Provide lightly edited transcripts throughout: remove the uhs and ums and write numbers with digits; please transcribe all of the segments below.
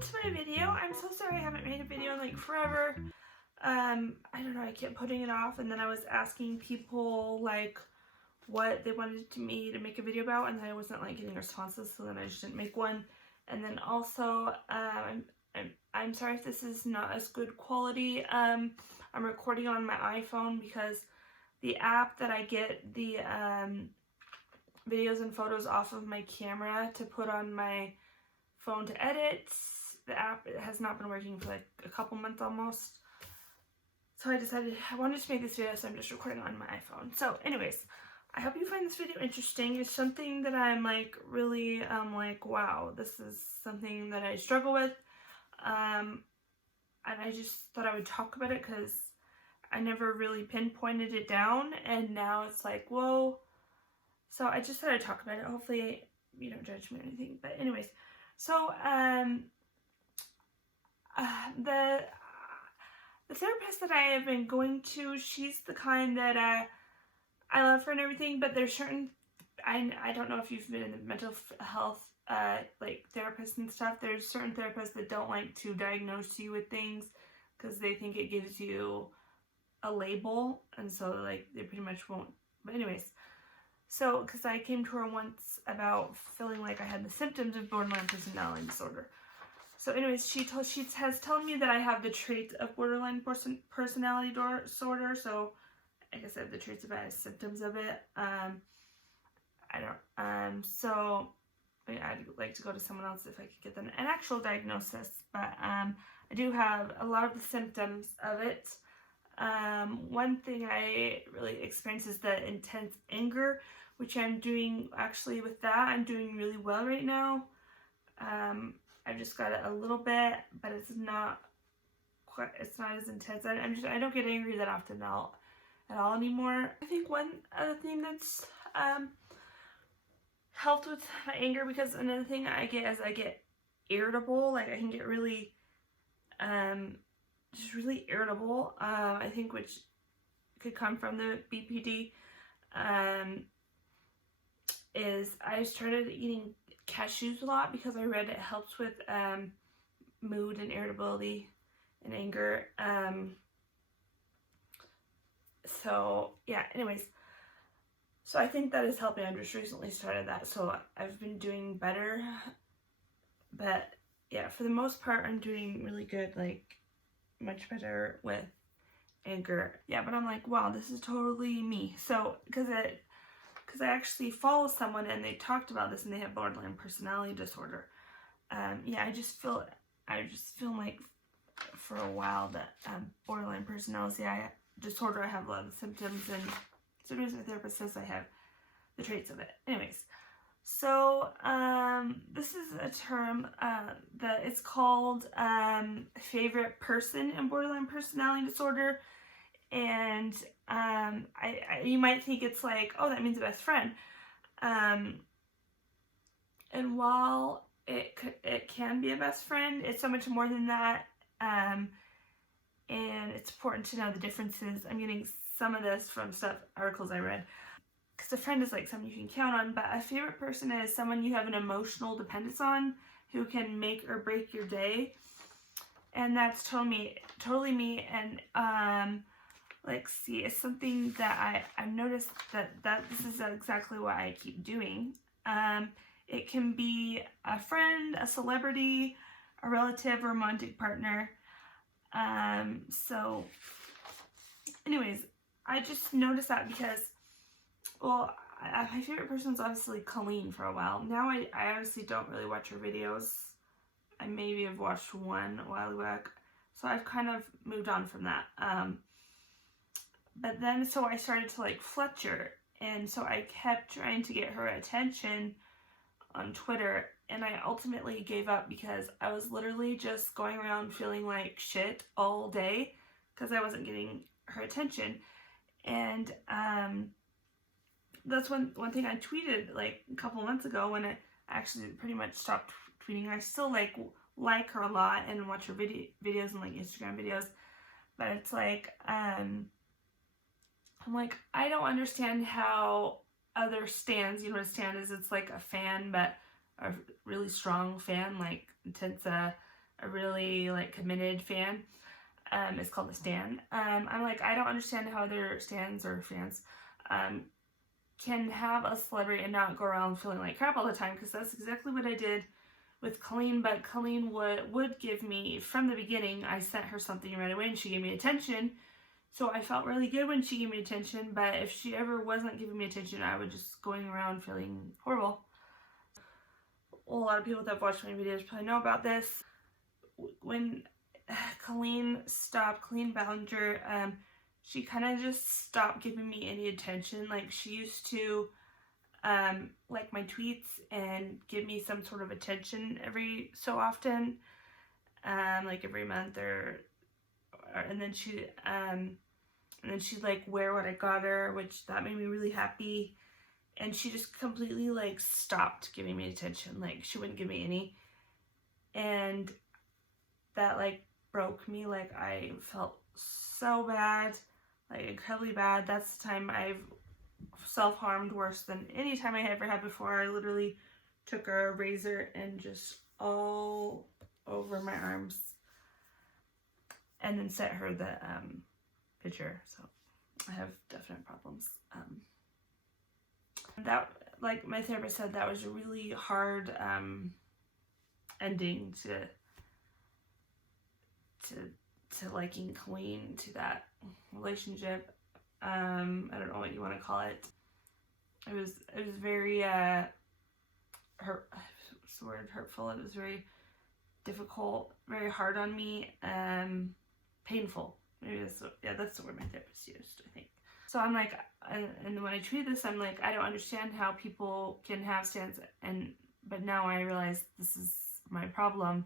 welcome to my video. I'm so sorry I haven't made a video in like forever. I don't know, I kept putting it off, and then I was asking people like what they wanted me to make a video about, and then I wasn't like getting responses, so then I just didn't make one. And then also, I'm sorry if this is not as good quality. I'm recording on my iPhone because the app that I get the videos and photos off of my camera to put on my phone to edit, the app has not been working for like a couple months almost. So I decided I wanted to make this video, so I'm just recording on my iPhone. So anyways, I hope you find this video interesting. It's something that I'm like really like, wow, this is something that I struggle with. And I just thought I would talk about it because I never really pinpointed it down, and now it's like, whoa. So I just thought I'd talk about it. Hopefully you don't judge me or anything. But anyways, so the therapist that I have been going to, she's the kind that I love her and everything, but there's certain, I don't know if you've been in the mental health like therapists and stuff, there's certain therapists that don't like to diagnose you with things because they think it gives you a label, and so like they pretty much won't. But anyways, so because I came to her once about feeling like I had the symptoms of borderline personality disorder. So anyways, she has told me that I have the traits of borderline personality disorder. So I guess I have the traits of it, I have symptoms of it. So I'd like to go to someone else if I could get them an actual diagnosis. But I do have a lot of the symptoms of it. One thing I really experience is the intense anger, which I'm doing actually with that. I'm doing really well right now. I've just got it a little bit, but it's not as intense. I don't get angry that often at all anymore. I think one other thing that's helped with my anger, because another thing I get is I get irritable. Like I can get really just really irritable, I think, which could come from the BPD, is I started eating cashews a lot because I read it helps with mood and irritability and anger. So yeah, anyways, so I think that is helping. I just recently started that, so I've been doing better. But yeah, for the most part, I'm doing really good, like much better with anger. Yeah, but I'm like, wow, this is totally me. So because I actually follow someone and they talked about this and they have borderline personality disorder. Yeah, I just feel like for a while that borderline personality disorder, I have a lot of symptoms, and sometimes my therapist says I have the traits of it. Anyways, so this is a term that it's called favorite person in borderline personality disorder. And you might think it's like, oh, that means a best friend. And while it can be a best friend, it's so much more than that. And it's important to know the differences. I'm getting some of this from articles I read. Because a friend is like someone you can count on, but a favorite person is someone you have an emotional dependence on, who can make or break your day. And that's totally me. And like, see, it's something that I've noticed that this is exactly what I keep doing. It can be a friend, a celebrity, a relative, romantic partner. So anyways, I just noticed that because, well, my favorite person was obviously Colleen for a while. Now I honestly don't really watch her videos. I maybe have watched one a while back. So I've kind of moved on from that. But then, so I started to like Fletcher, and so I kept trying to get her attention on Twitter, and I ultimately gave up because I was literally just going around feeling like shit all day because I wasn't getting her attention. And that's one thing I tweeted like a couple months ago when I actually pretty much stopped tweeting. I still like her a lot and watch her videos and like Instagram videos, but it's like I'm like, I don't understand how other stans, you know what a stan is? It's like a fan, but a really strong fan, like intense a really like committed fan. It's called a stan. I'm like, I don't understand how other stans or fans can have a celebrity and not go around feeling like crap all the time, because that's exactly what I did with Colleen. But Colleen would give me, from the beginning, I sent her something right away and she gave me attention. So I felt really good when she gave me attention, but if she ever wasn't giving me attention, I would just going around feeling horrible. A lot of people that have watched my videos probably know about this. When Colleen Ballinger, she kind of just stopped giving me any attention. Like, she used to like my tweets and give me some sort of attention every so often, like every month and then she'd like wear what I got her, which that made me really happy. And she just completely like stopped giving me attention. Like, she wouldn't give me any, and that like broke me. Like, I felt so bad, like incredibly bad. That's the time I've self-harmed worse than any time I ever had before. I literally took a razor and just all over my arms, and then sent her the picture. So I have definite problems. That, like my therapist said, that was a really hard ending to liking Colleen, to that relationship. I don't know what you want to call it. It was very hurtful. It was very difficult, very hard on me, painful. Maybe that's the word my therapist used, I think. So I'm like, and when I tweet this, I'm like, I don't understand how people can have stans, but now I realize this is my problem,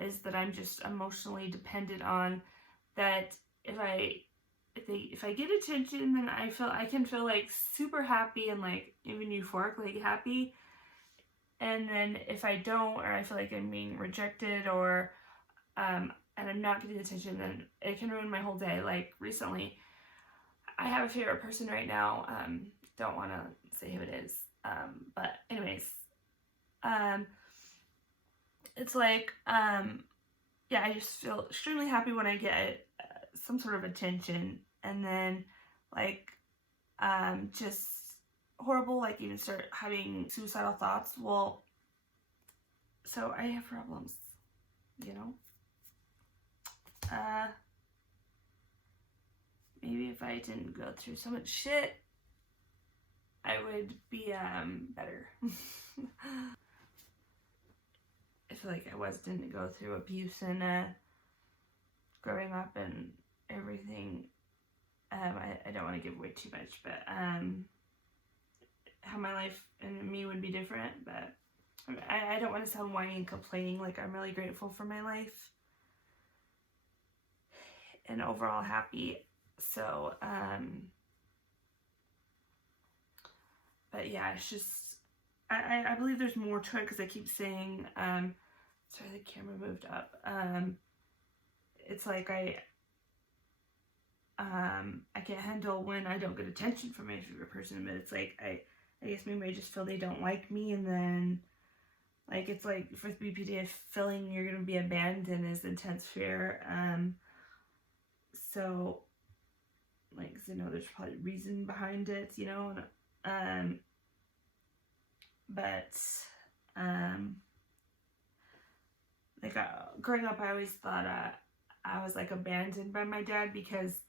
is that I'm just emotionally dependent on that. If I get attention, then I can feel like super happy and like even euphorically happy. And then if I don't, or I feel like I'm being rejected, or and I'm not getting attention, then it can ruin my whole day. Like recently, I have a favorite person right now. Don't want to say who it is. But anyways, it's like, yeah, I just feel extremely happy when I get some sort of attention, and then like, just horrible, like even start having suicidal thoughts. Well, so I have problems, you know. Maybe if I didn't go through so much shit, I would be better. I feel like I didn't go through abuse and growing up and everything. I don't want to give away too much, but how my life and me would be different. But I don't want to sound whiny and complaining. Like, I'm really grateful for my life and overall happy. So, but yeah, it's just, I believe there's more to it, because I keep saying, sorry, the camera moved up. It's like I can't handle when I don't get attention from my favorite person, but it's like, I guess maybe I just feel they don't like me, and then, like, it's like, for BPD, feeling you're gonna be abandoned is intense fear. So, like, 'cause I know there's probably reason behind it, you know, but, like, growing up, I always thought, I was, like, abandoned by my dad, because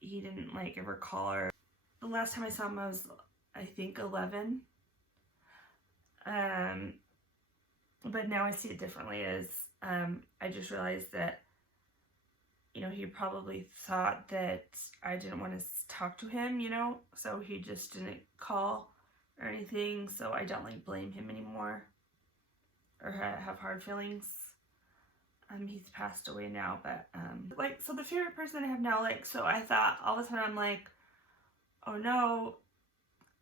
he didn't, like, ever call her. The last time I saw him, I was, I think, 11, but now I see it differently, as, I just realized that, you know, he probably thought that I didn't want to talk to him, you know, so he just didn't call or anything. So I don't like blame him anymore or have hard feelings. He's passed away now, but like, so the favorite person I have now, like, so I thought all the time, I'm like, oh no,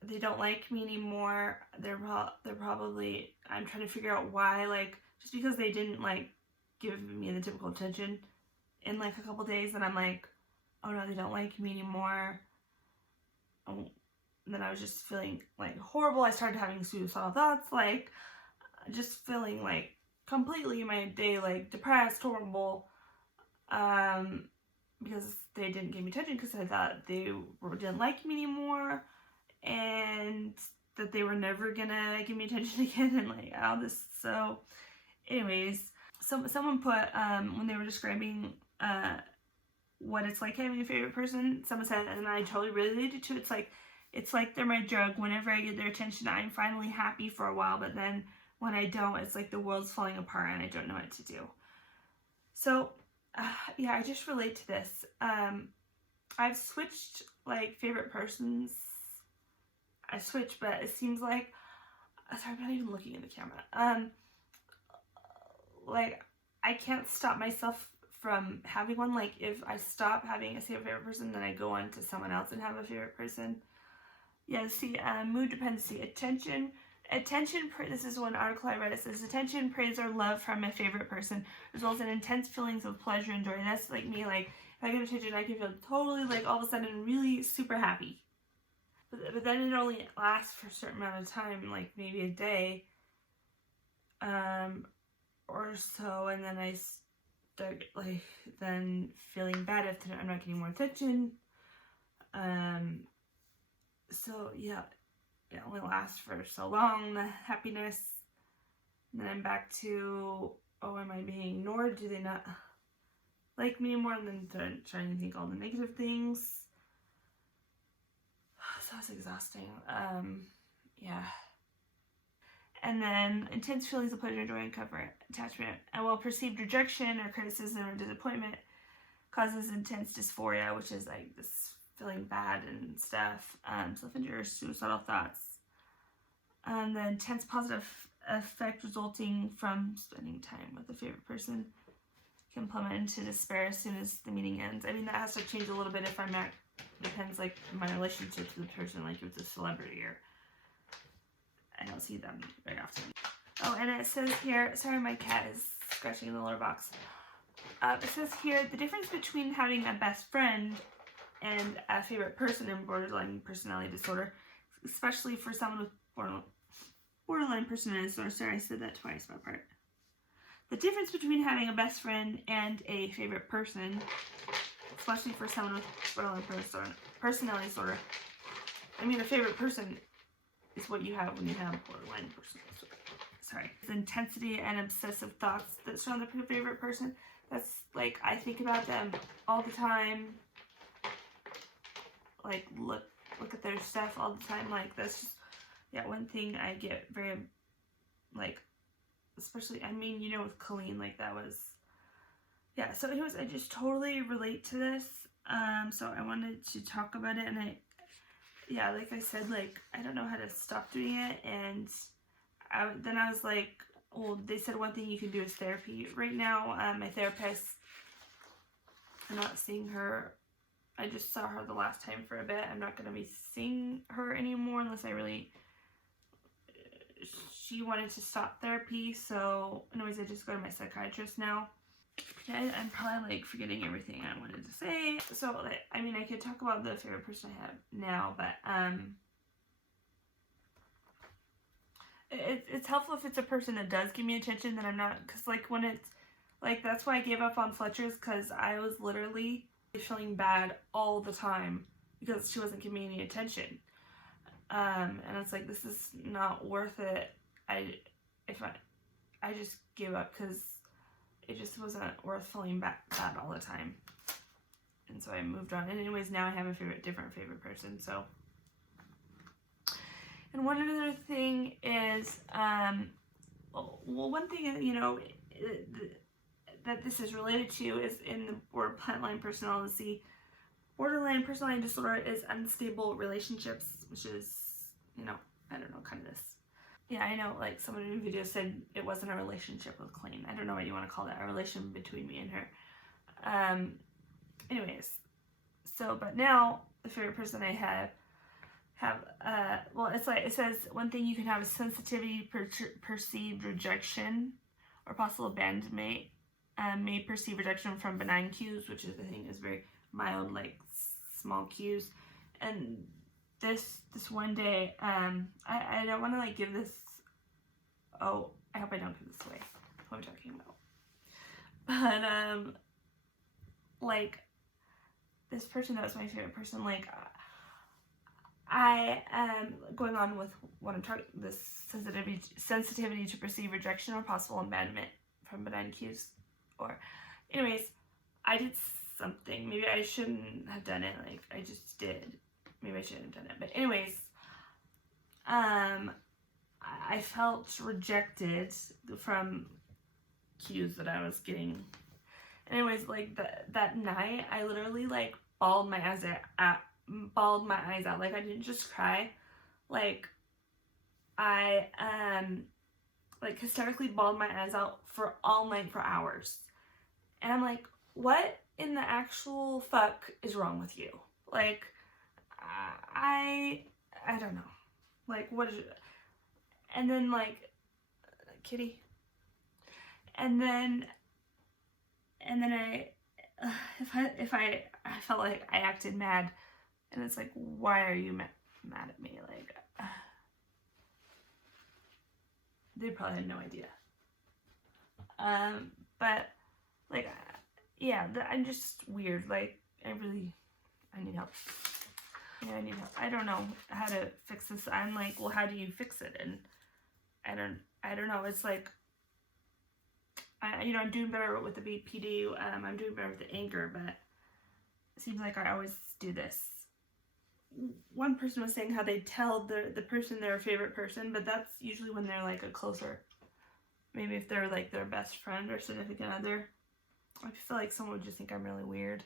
they don't like me anymore. They're probably, I'm trying to figure out why, like, just because they didn't like give me the typical attention in like a couple days, and I'm like, oh no, they don't like me anymore. And then I was just feeling like horrible. I started having suicidal thoughts, like just feeling like completely my day, like, depressed, horrible, because they didn't give me attention because I thought they didn't like me anymore, and that they were never gonna give me attention again, and like all this. So anyways, someone put, when they were describing what it's like having a favorite person, someone said, and I totally related to, it's like they're my drug. Whenever I get their attention, I'm finally happy for a while, but then when I don't, it's like the world's falling apart and I don't know what to do. So yeah, I just relate to this. I've switched, like, favorite persons. I switched, but it seems like, sorry, I'm not even looking at the camera. Like, I can't stop myself from having one. Like, if I stop having a favorite person, then I go on to someone else and have a favorite person. Yeah, see, mood dependency. Attention, this is one article I read. It says, attention, praise, or love from a favorite person results in intense feelings of pleasure and joy. And that's like me. Like, if I get attention, I can feel totally, like, all of a sudden really super happy. But then it only lasts for a certain amount of time, like maybe a day, or so, and then I start, like, then feeling bad if I'm not getting more attention. So yeah, it only lasts for so long, the happiness, and then I'm back to, oh, am I being ignored? Do they not like me anymore? And then trying to think all the negative things. So it's exhausting. Yeah. And then intense feelings of pleasure, joy, and comfort, attachment. And while perceived rejection or criticism or disappointment causes intense dysphoria, which is like this feeling bad and stuff, self-injury or suicidal thoughts. And the intense positive effect resulting from spending time with a favorite person can plummet into despair as soon as the meeting ends. I mean, that has to change a little bit if I'm at, depends, like, my relationship to the person, like if it's a celebrity, or I don't see them very often. Oh, and it says here, sorry, my cat is scratching in the litter box. It says here, the difference between having a best friend and a favorite person in borderline personality disorder, especially for someone with borderline personality disorder. Sorry, I said that twice, my part. The difference between having a best friend and a favorite person, especially for someone with borderline personality disorder. I mean, a favorite person is what you have when you have borderline personality disorder. Sorry. The intensity and obsessive thoughts that surround the favorite person. That's, like, I think about them all the time. Like, look at their stuff all the time. Like, that's just, yeah, one thing I get very, like, especially, I mean, you know, with Colleen, like, that was, yeah. So anyways, I just totally relate to this. So I wanted to talk about it, and yeah, like I said, like, I don't know how to stop doing it, and then I was like, well, they said one thing you can do is therapy. Right now, my therapist, I'm not seeing her. I just saw her the last time for a bit. I'm not going to be seeing her anymore unless I really, she wanted to stop therapy. So anyways, I just go to my psychiatrist now. Yeah, I'm probably, like, forgetting everything I wanted to say. So, like, I mean, I could talk about the favorite person I have now, but it's helpful if it's a person that does give me attention, that I'm not, because, like, when it's, like, that's why I gave up on Fletcher's, because I was literally feeling bad all the time because she wasn't giving me any attention. And it's like, this is not worth it. I just gave up because it just wasn't worth feeling bad all the time. And so I moved on. And anyways, now I have a different favorite person. So, and one other thing is, well, one thing, you know, that this is related to is in the borderline personality. Borderline personality disorder is unstable relationships, which is, you know, I don't know, kind of this. Yeah, I know, like, someone in a video said it wasn't a relationship with Colleen. I don't know what you want to call that, a relation between me and her. Anyways, so, but now, the favorite person I have, well, it's like, it says, one thing you can have is sensitivity, perceived rejection, or possible abandonment, may perceive rejection from benign cues, which is, I think, is very mild, like, small cues. And this one day, I don't want to, like, give this, oh, I hope I don't give this away. who I'm talking about. But, like, this person that was my favorite person, like, I am going on with what I'm talking, this sensitivity to perceive rejection or possible abandonment from benign cues. Or, anyways, I did something. Maybe I shouldn't have done it. Like, I just did. Maybe I shouldn't have done it. But anyways, I felt rejected from cues that I was getting. Anyways, like, that night, I literally, like, bawled my eyes out. Like, I didn't just cry. Like, I, like, hysterically bawled my eyes out for all night for hours. And I'm like, what in the actual fuck is wrong with you? Like, I don't know. Like, what is it? And then, like, kitty. And then I felt like I acted mad. And it's like, why are you mad at me? Like, they probably had no idea. But, like, yeah, I'm just weird. Like, I need help. Yeah, I need help. I don't know how to fix this. I'm like, well, how do you fix it? And I don't know. It's like, I'm doing better with the BPD. I'm doing better with the anger, but it seems like I always do this. One person was saying how they tell the person their favorite person, but that's usually when they're like a closer, maybe if they're like their best friend or significant other. I feel like someone would just think I'm really weird.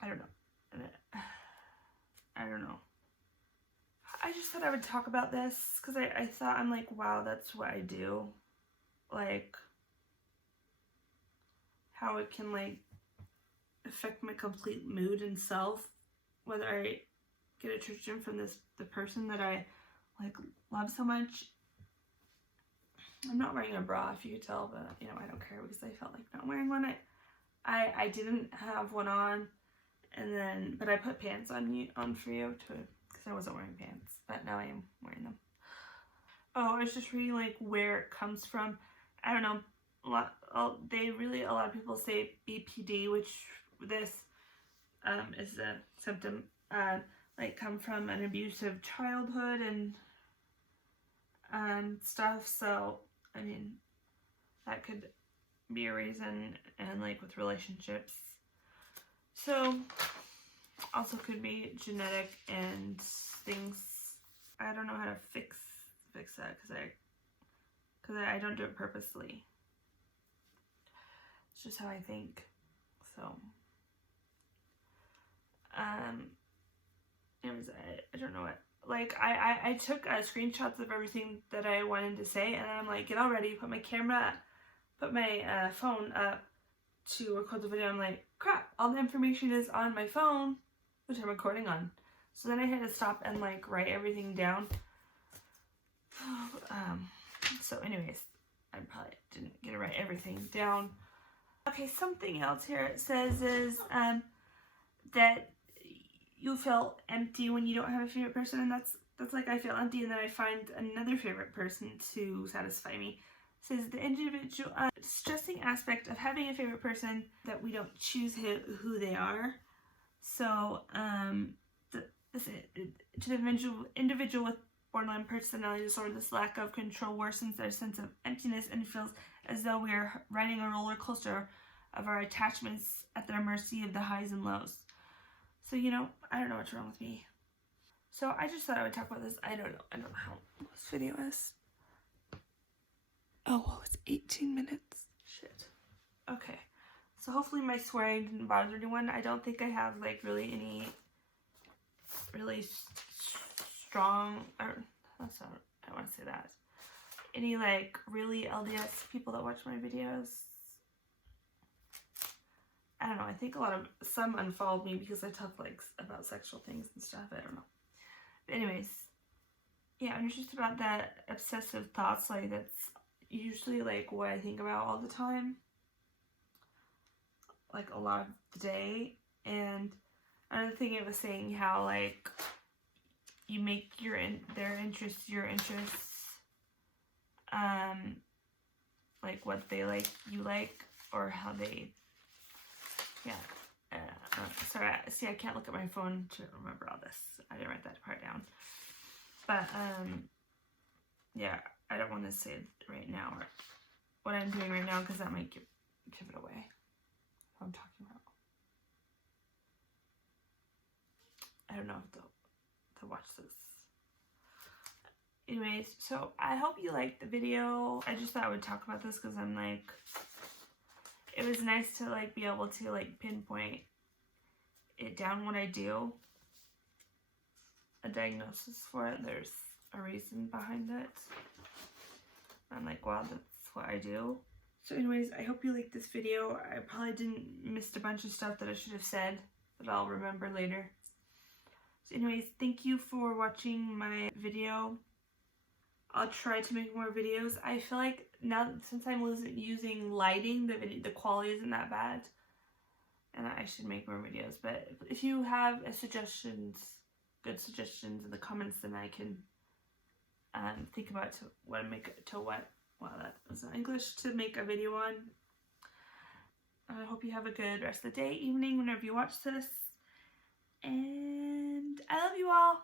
I don't know. I don't know. I just thought I would talk about this because I thought, I'm like, wow, that's what I do. Like, how it can, like, affect my complete mood and self, whether I get attention from the person that I, like, love so much. I'm not wearing a bra, if you could tell, but, I don't care because I felt like not wearing one. I didn't have one on, but I put pants on for you, because I wasn't wearing pants, but now I am wearing them. Oh, I was just reading, like, where it comes from. I don't know. A lot of people say BPD, which this is a symptom, like, come from an abusive childhood and stuff. So, I mean, that could be a reason, and, like, with relationships. So, also could be genetic and things. I don't know how to fix that because I don't do it purposely. It's just how I think. So, anyways, I don't know what. Like, I took screenshots of everything that I wanted to say, and I'm like, get all ready, put my phone up to record the video. I'm like, crap, all the information is on my phone, which I'm recording on. So then I had to stop and, like, write everything down. So anyways, I probably didn't get to write everything down. Okay, something else here it says is that you feel empty when you don't have a favorite person, and that's like, I feel empty and then I find another favorite person to satisfy me. It says the individual distressing aspect of having a favorite person that we don't choose who they are. So to the individual with borderline personality disorder, this lack of control worsens their sense of emptiness and feels as though we are riding a roller coaster of our attachments at their mercy of the highs and lows. So, I don't know what's wrong with me. So I just thought I would talk about this. I don't know how this video is. Oh, well, it's 18 minutes. Shit. Okay. So hopefully my swearing didn't bother anyone. I don't think I have, like, really any really strong, or that's not, I don't want to say that. Any, like, really LDS people that watch my videos. I don't know. I think some unfollowed me because I talk, like, about sexual things and stuff. I don't know. But anyways, yeah, I'm just about that obsessive thoughts. Like, that's usually, like, what I think about all the time. Like, a lot of the day. And another thing, it was saying how, like, you make their interests your interests. like what they like, you like, or how they, yeah. Sorry, see, I can't look at my phone to remember all this. I didn't write that part down. But, yeah, I don't want to say it right now, or what I'm doing right now, because that might give it away, what I'm talking about. I don't know if to watch this. Anyways, so I hope you liked the video. I just thought I would talk about this because I'm like, it was nice to like be able to like pinpoint it down what I do. A diagnosis for it. There's a reason behind it. I'm like, wow, that's what I do. So anyways, I hope you liked this video. I probably missed a bunch of stuff that I should have said that I'll remember later. So anyways, thank you for watching my video. I'll try to make more videos. I feel like now, since I'm using lighting, the quality isn't that bad. And I should make more videos. But if you have good suggestions in the comments, then I can think about wow, that was not English, to make a video on. I hope you have a good rest of the day, evening, whenever you watch this. And I love you all.